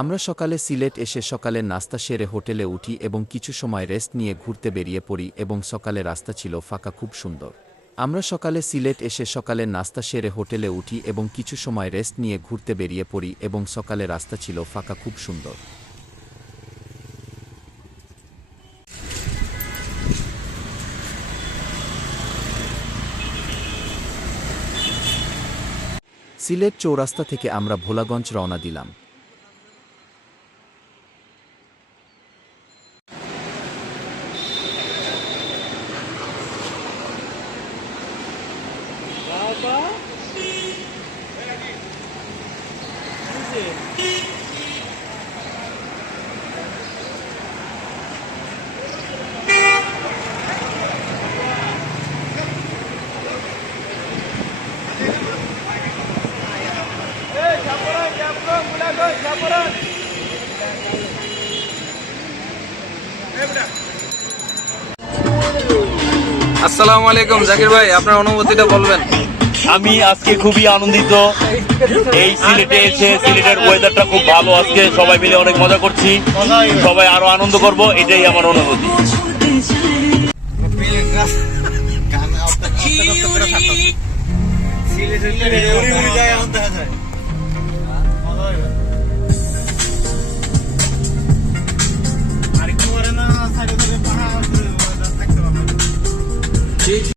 আমরা সকালে সিলেট এসে সকালের নাস্তা সেরে হোটেলে উঠি এবং কিছু সময় রেস্ট নিয়ে ঘুরতে বেরিয়ে পড়ি এবং সকালে রাস্তা ছিল ফাঁকা, খুব সুন্দর। আমরা সকালে সিলেট এসে সকালের নাস্তা সেরে হোটেলে উঠি এবং কিছু সময় রেস্ট নিয়ে ঘুরতে বেরিয়ে পড়ি এবং সকালে রাস্তা ছিল ফাঁকা, খুব সুন্দর। সিলেট চৌরাস্তা থেকে আমরা ভোলাগঞ্জ রওনা দিলাম। আসসালামু আলাইকুম জাকির ভাই, আপনার অনুভূতিটা বলবেন। আমি আজকে খুবই আনন্দিত এই সিলেটে এসে। সিলেটের ওয়েদারটা খুব ভালো, আজকে সবাই মিলে অনেক মজা করছি, সবাই আরো আনন্দ করব, এটাই আমার অনুভূতি। সিলেটের